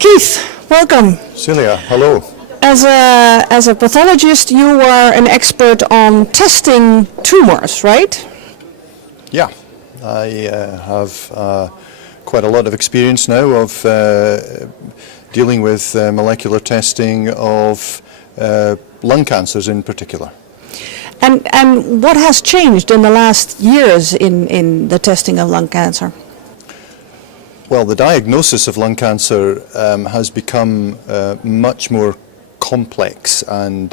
Keith, welcome. Celia, hello. As a pathologist, you are an expert on testing tumors, right? Yeah, I have quite a lot of experience now of dealing with molecular testing of lung cancers in particular. And what has changed in the last years in the testing of lung cancer? Well, the diagnosis of lung cancer has become much more complex and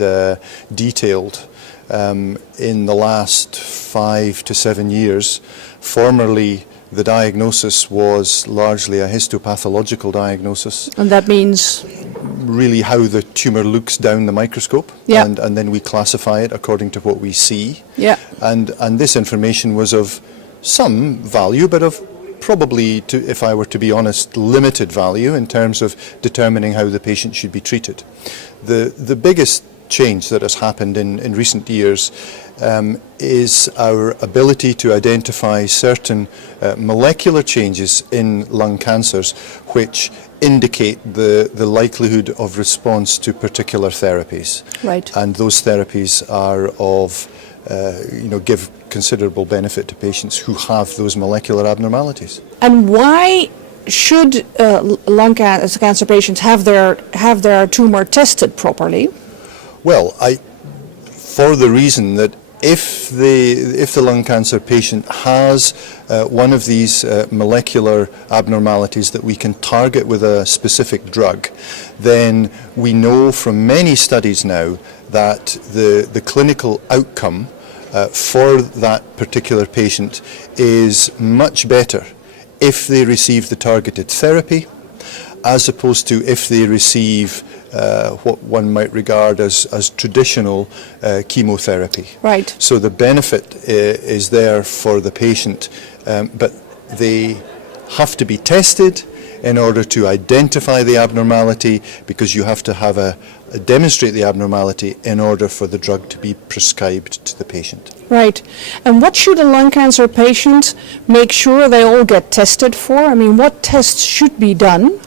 detailed in the last 5 to 7 years. Formerly, the diagnosis was largely a histopathological diagnosis. And that means? Really how the tumour looks down the microscope, yeah. and then we classify it according to what we see. Yeah. And this information was of some value, but of probably, if I were to be honest, limited value in terms of determining how the patient should be treated. The biggest change that has happened in recent years is our ability to identify certain molecular changes in lung cancers which indicate the likelihood of response to particular therapies. Right. And those therapies are of, give considerable benefit to patients who have those molecular abnormalities. And why should lung cancer patients have their tumor tested properly? Well, for the reason that if the lung cancer patient has one of these molecular abnormalities that we can target with a specific drug, then we know from many studies now that the clinical outcome for that particular patient is much better if they receive the targeted therapy as opposed to if they receive what one might regard as traditional chemotherapy. Right. So the benefit is there for the patient, but they have to be tested in order to identify the abnormality, because you have to demonstrate the abnormality in order for the drug to be prescribed to the patient. Right. And what should a lung cancer patient make sure they all get tested for? I mean, what tests should be done?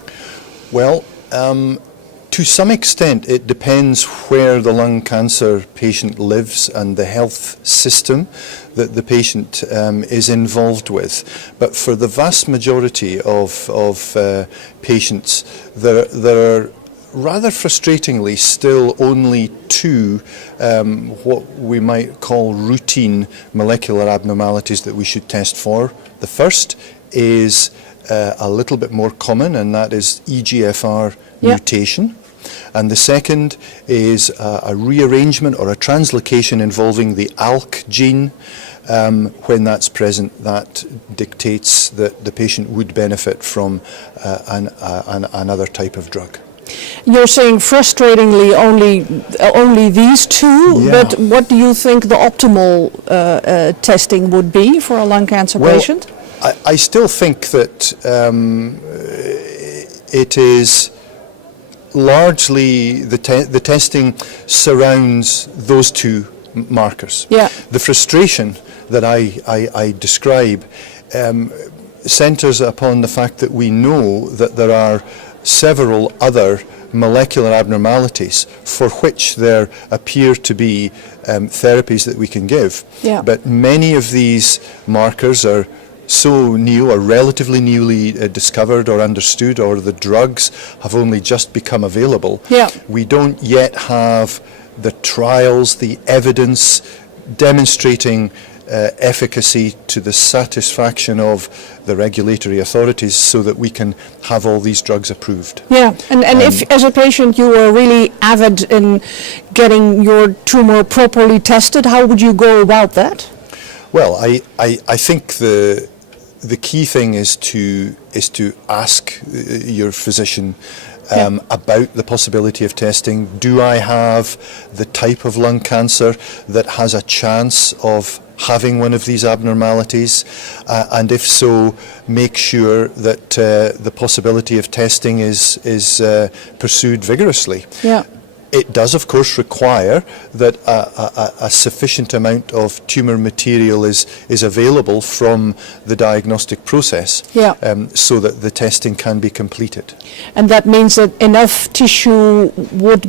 Well, to some extent it depends where the lung cancer patient lives and the health system that the patient is involved with. But for the vast majority of patients, there are rather frustratingly still only two what we might call routine molecular abnormalities that we should test for. The first is a little bit more common, and that is EGFR mutation. And the second is a rearrangement or a translocation involving the ALK gene. When that's present, that dictates that the patient would benefit from another type of drug. You're saying frustratingly only these two, yeah. But what do you think the optimal testing would be for a lung cancer patient? I still think that it is largely the testing surrounds those two markers. Yeah. The frustration that I describe centres upon the fact that we know that there are several other molecular abnormalities for which there appear to be therapies that we can give. Yeah. But many of these markers are so new or relatively newly discovered or understood, or the drugs have only just become available. Yeah. We don't yet have the trials, the evidence demonstrating efficacy to the satisfaction of the regulatory authorities so that we can have all these drugs approved. Yeah, and if as a patient you were really avid in getting your tumor properly tested, how would you go about that? Well, I think the key thing is to ask your physician about the possibility of testing. Do I have the type of lung cancer that has a chance of having one of these abnormalities? And if so, make sure that the possibility of testing is pursued vigorously. Yeah. It does, of course, require that a sufficient amount of tumour material is available from the diagnostic process, so that the testing can be completed. And that means that enough tissue would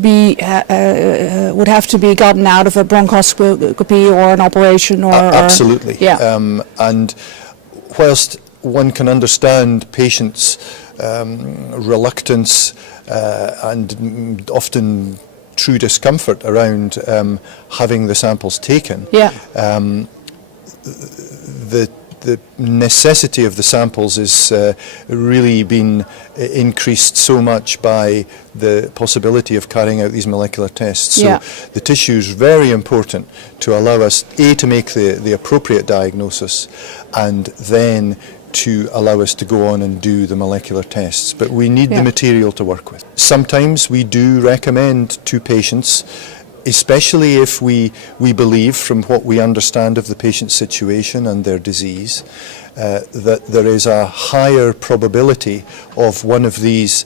have to be gotten out of a bronchoscopy or an operation, or absolutely. Yeah. And whilst one can understand patients' reluctance and often true discomfort around having the samples taken, the necessity of the samples is really been increased so much by the possibility of carrying out these molecular tests. So the tissue is very important to allow us, A, to make the appropriate diagnosis, and then to allow us to go on and do the molecular tests. But we need the material to work with. Sometimes we do recommend to patients, especially if we believe from what we understand of the patient's situation and their disease, that there is a higher probability of one of these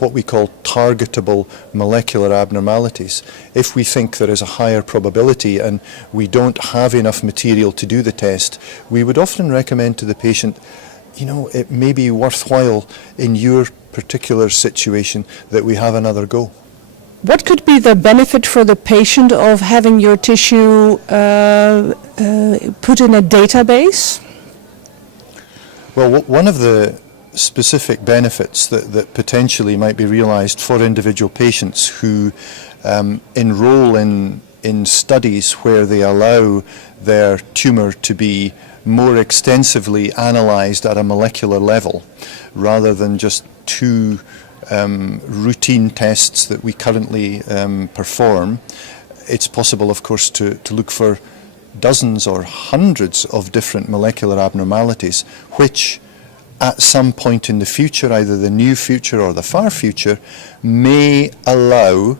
what we call targetable molecular abnormalities. If we think there is a higher probability and we don't have enough material to do the test, we would often recommend to the patient, you know, it may be worthwhile in your particular situation that we have another go. What could be the benefit for the patient of having your tissue put in a database? Well, one of the specific benefits that potentially might be realized for individual patients who enroll in studies where they allow their tumor to be more extensively analyzed at a molecular level, rather than just two routine tests that we currently perform. It's possible, of course, to look for dozens or hundreds of different molecular abnormalities, which at some point in the future, either the near future or the far future, may allow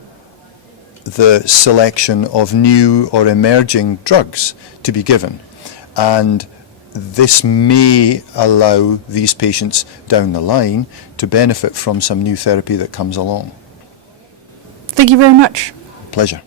the selection of new or emerging drugs to be given. And this may allow these patients down the line to benefit from some new therapy that comes along. Thank you very much. Pleasure.